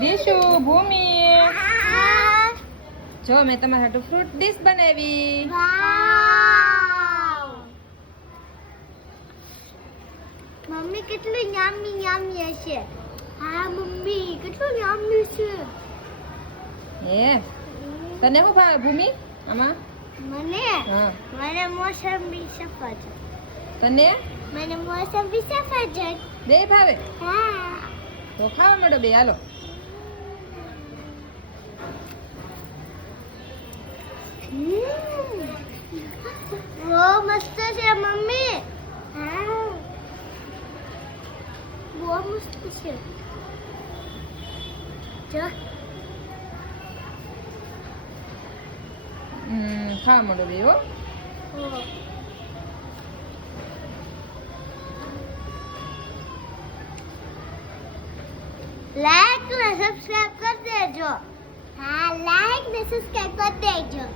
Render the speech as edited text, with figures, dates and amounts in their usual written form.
દીશુ ભૂમિ જો મેં તમારા હાટુ ફ્રૂટ ડીશ બનાવી. વાવ મમ્મી કેટલું યામી યામી હશે. હા મમ્મી કેટલું યામી છે. હે તને શું ભાવે ભૂમિ આમાં? મને હા મને મોસંબી સફરજન. તને મને મોસંબી સફરજન. બે ભાવે? હા તો ખાવા માંડો બે હાલો. વો મસ્ત છે મમ્મી. હા બહુ મસ્ત છે. જો ખાવા માંડો બે હો. લાઈક ને સબસ્ક્રાઇબ કરી દેજો. હા લાઈક ને સબસ્ક્રાઇબ કરી દેજો.